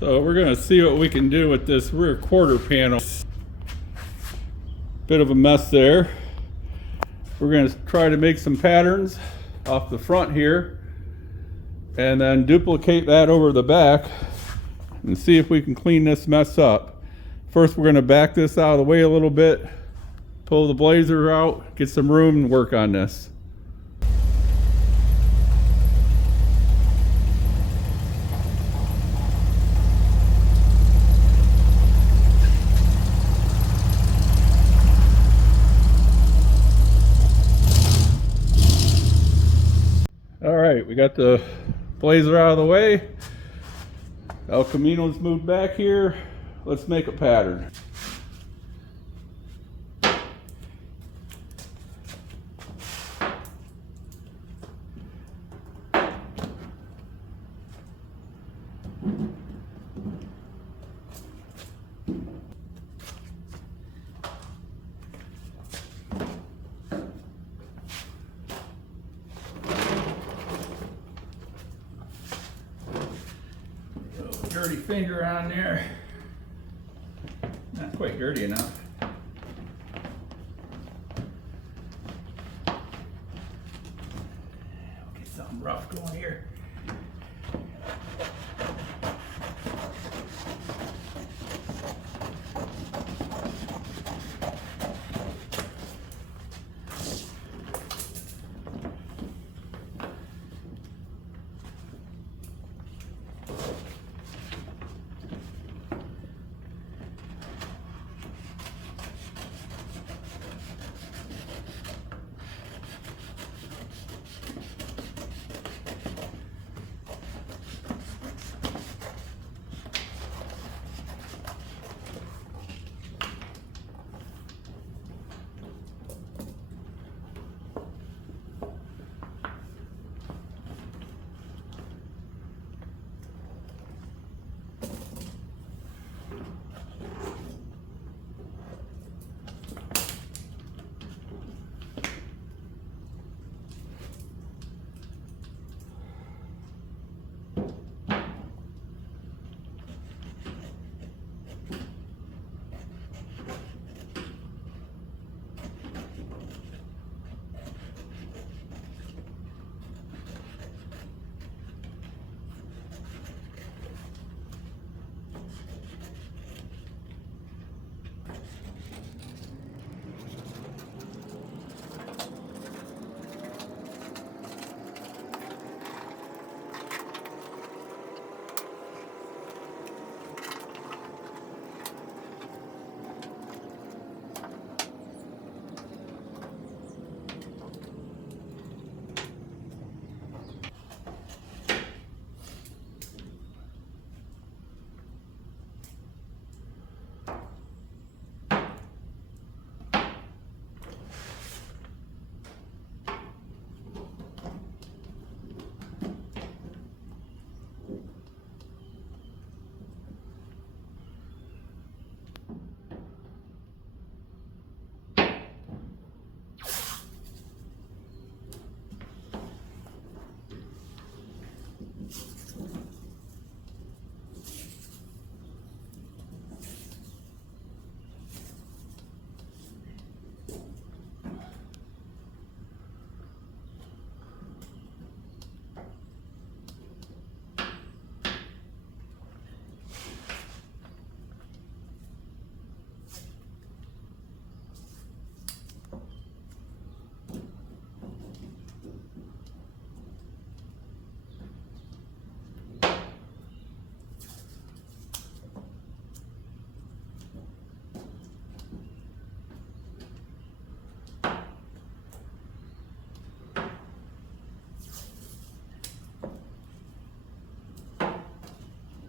So we're going to see what we can do with this rear quarter panel. Bit of a mess there. We're going to try to make some patterns off the front here and then duplicate that over the back and see if we can clean this mess up. First, we're going to back this out of the way a little bit, pull the blazer out, get some room and work on this. All right, we got the blazer out of the way. El Camino's moved back here. Let's make a pattern. Dirty finger on there. Not quite dirty enough. Get something rough going here.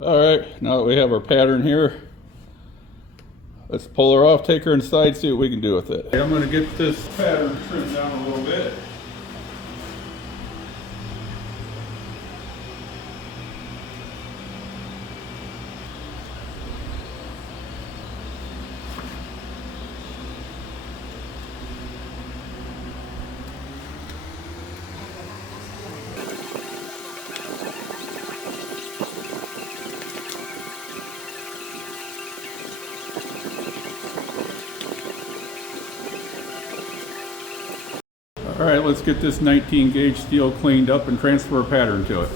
All right, now that we have our pattern here, let's pull her off, take her inside, see what we can do with it. I'm going to get this pattern trimmed down a little bit. All right, let's get this 19 gauge steel cleaned up and transfer a pattern to it.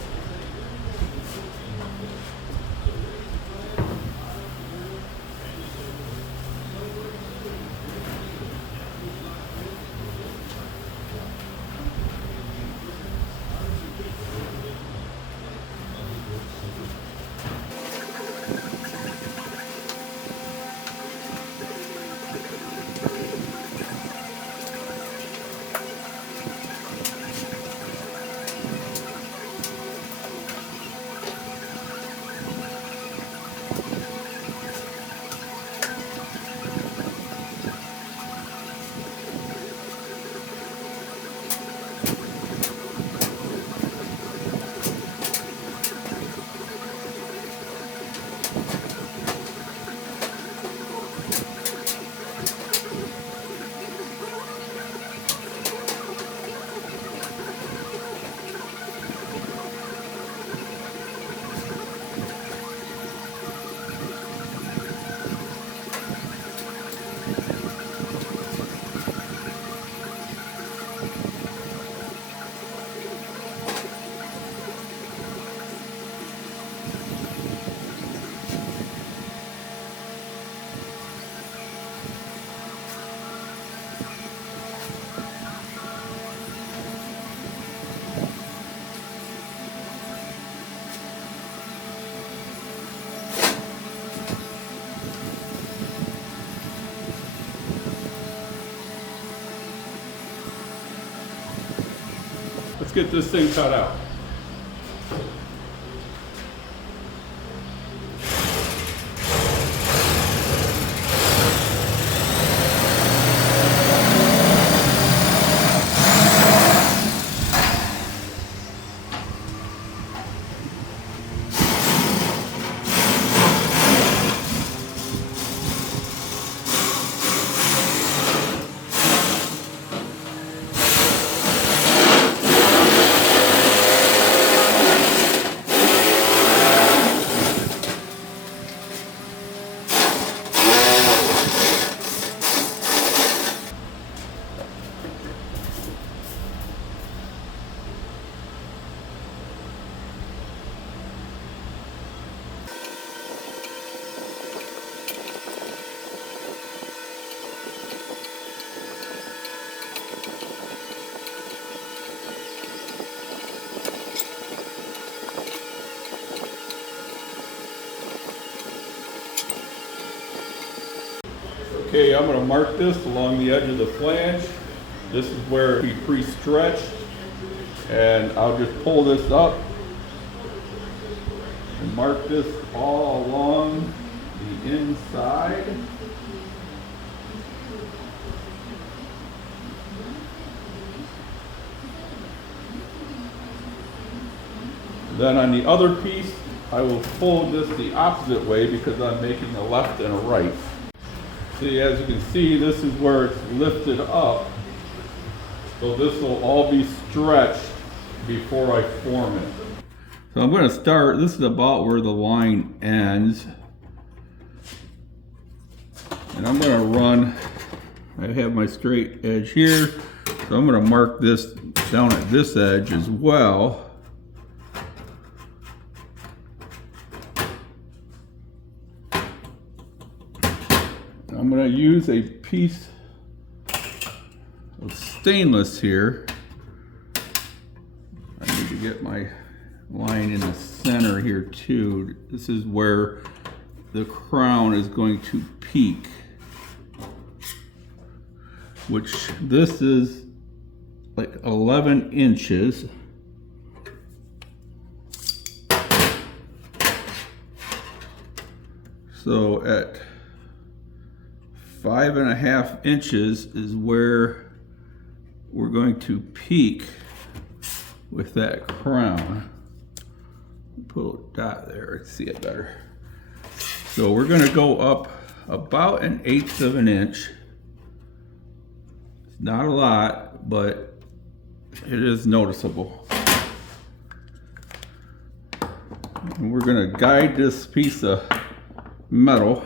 Let's get this thing cut out. Okay, I'm going to mark this along the edge of the flange. This is where we pre-stretched, and I'll just pull this up and mark this all along the inside. Then on the other piece, I will fold this the opposite way because I'm making a left and a right. See, as you can see, this is where it's lifted up. So this will all be stretched before I form it. So I'm going to start, this is about where the line ends. And I'm going to run, I have my straight edge here. So I'm going to mark this down at this edge as well. I'm going to use a piece of stainless here. I need to get my line in the center here too. This is where the crown is going to peak, which this is like 11 inches. So at 5.5 inches is where we're going to peak with that crown. Put a little dot there, see it better. So we're going to go up about 1/8 of an inch. It's not a lot, but it is noticeable. And we're going to guide this piece of metal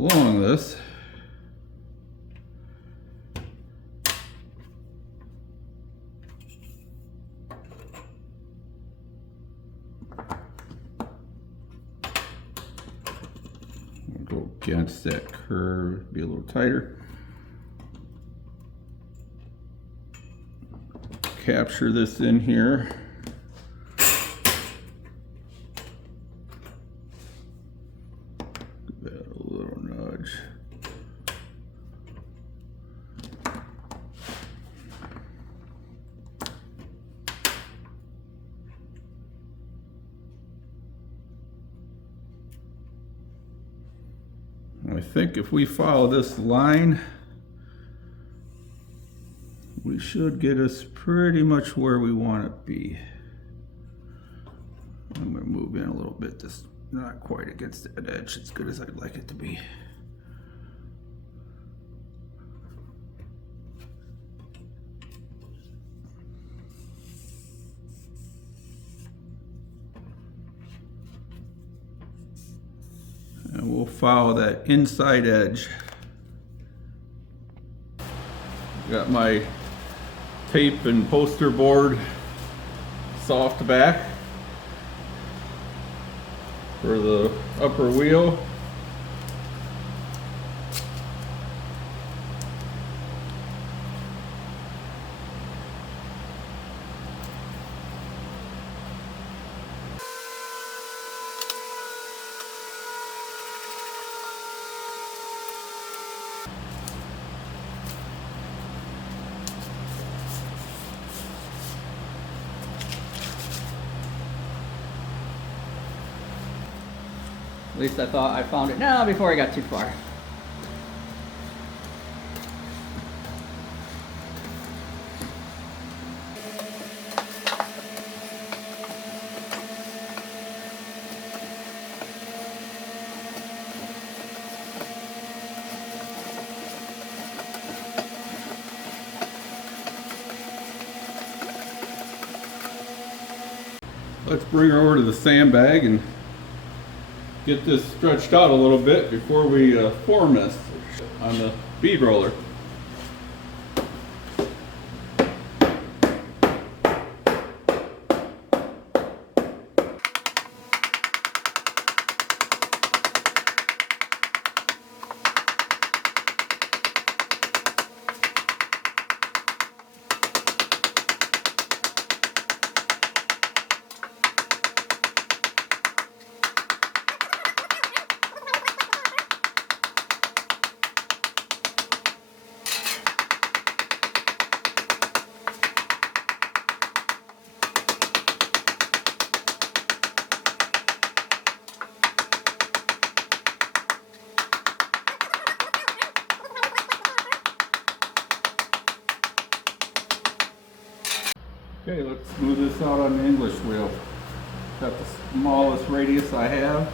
along this. Go against that curve, be a little tighter. Capture this in here. Give that a little nudge. I think if we follow this line, we should get us pretty much where we want to be. I'm going to move in a little bit. This not quite against that edge as good as I'd like it to be. And we'll follow that inside edge. Got my tape and poster board soft back for the upper wheel. At least I thought I found it now before I got too far. Let's bring her over to the sandbag and get this stretched out a little bit before we form this on the bead roller. Okay, let's smooth this out on the English wheel. Got the smallest radius I have.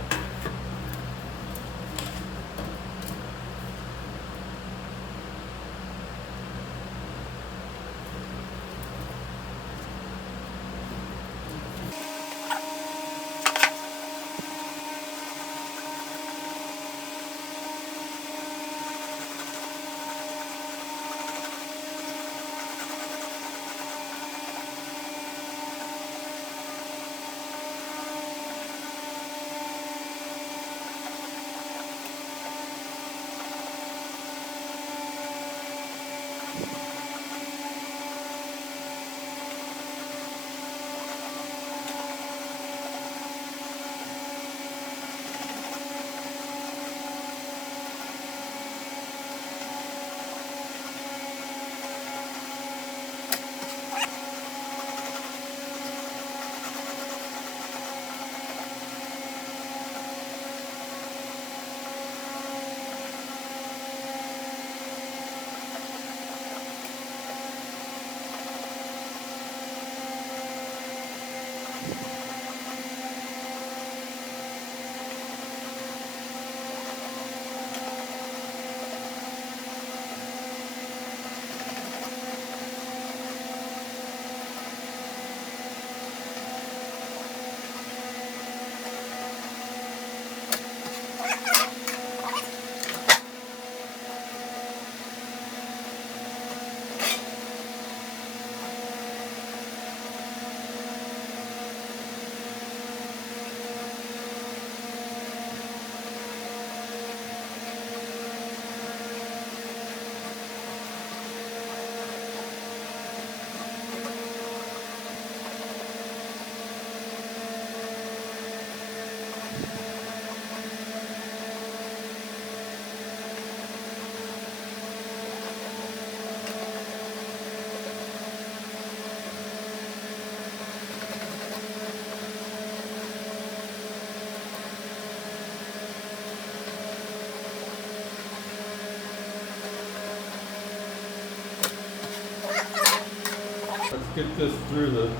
Let's get this through the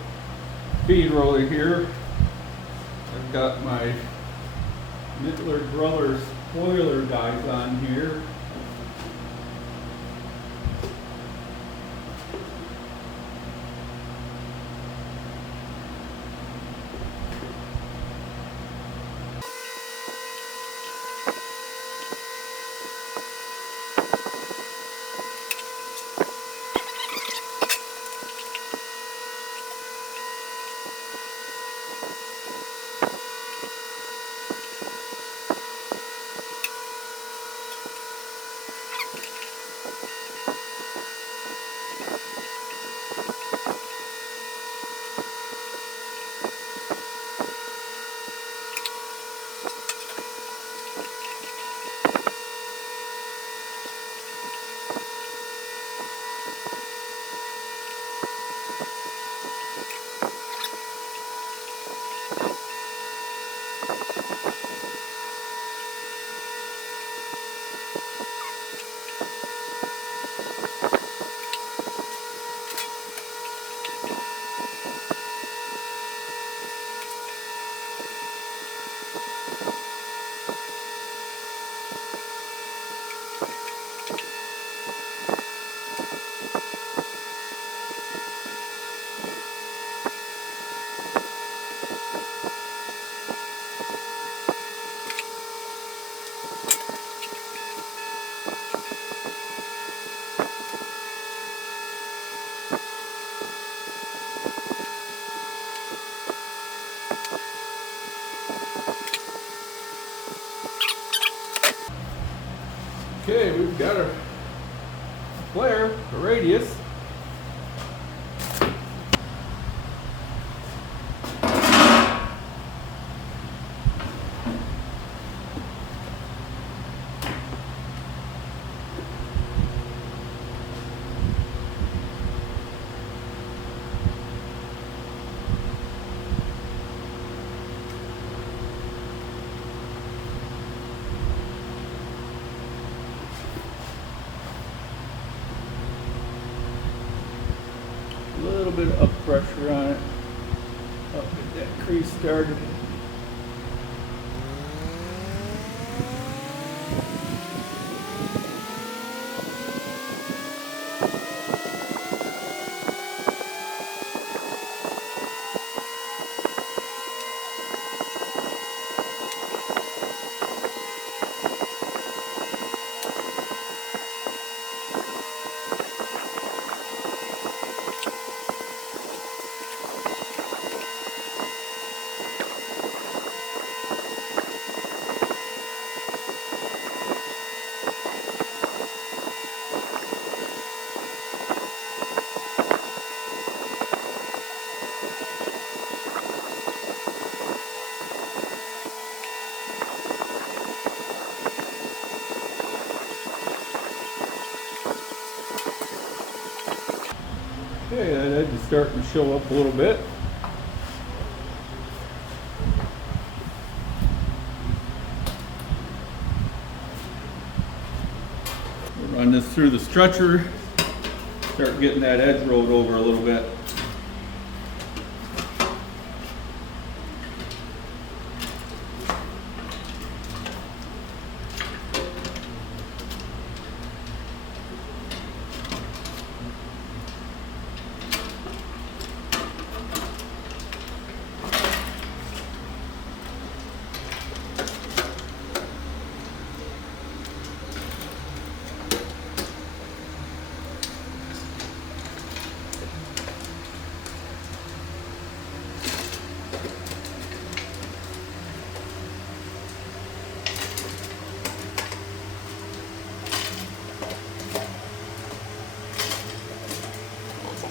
feed roller here. I've got my Nittler Brothers spoiler guys on here. Okay, we've got a flare, a radius. A little bit of up pressure on it. Help get that crease started. Okay, that edge is starting to show up a little bit. We'll run this through the stretcher, start getting that edge rolled over a little bit.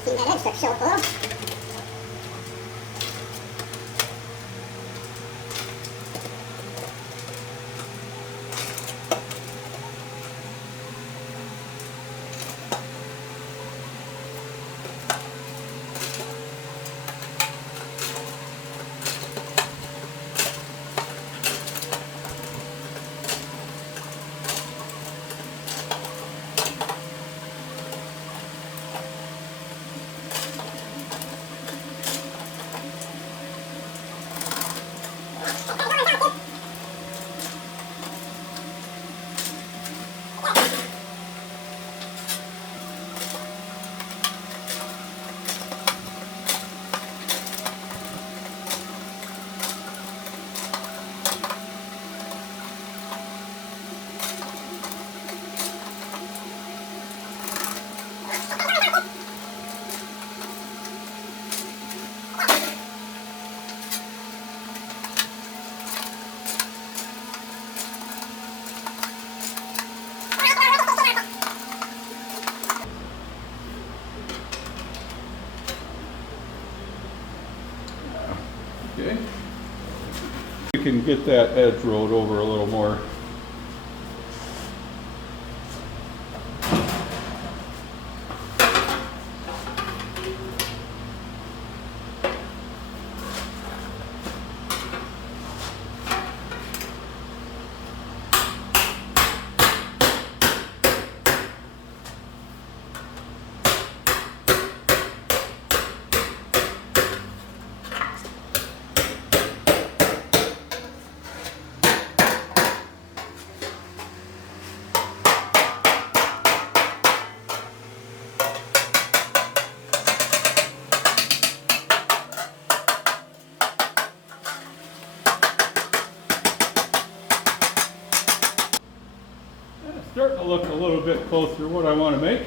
See that edge start to show up below. Okay. We can get that edge rolled over a little more. Starting to look a little bit closer to what I want to make.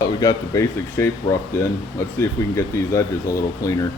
We got the basic shape roughed in. Let's see if we can get these edges a little cleaner.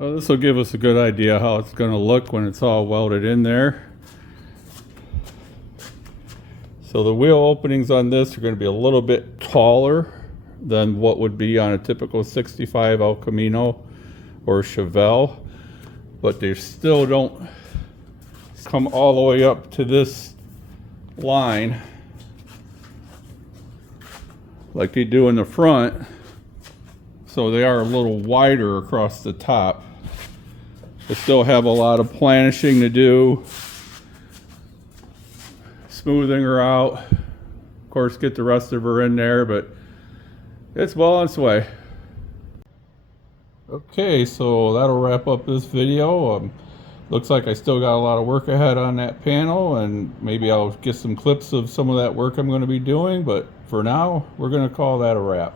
Well, this will give us a good idea how it's going to look when it's all welded in there. So the wheel openings on this are going to be a little bit taller than what would be on a typical 65 El Camino or Chevelle, but they still don't come all the way up to this line like they do in the front. So they are a little wider across the top. They still have a lot of planishing to do, smoothing her out, of course get the rest of her in there, but it's well on its way. Okay, so that'll wrap up this video. Looks like I still got a lot of work ahead on that panel, and maybe I'll get some clips of some of that work I'm going to be doing, but for now we're going to call that a wrap.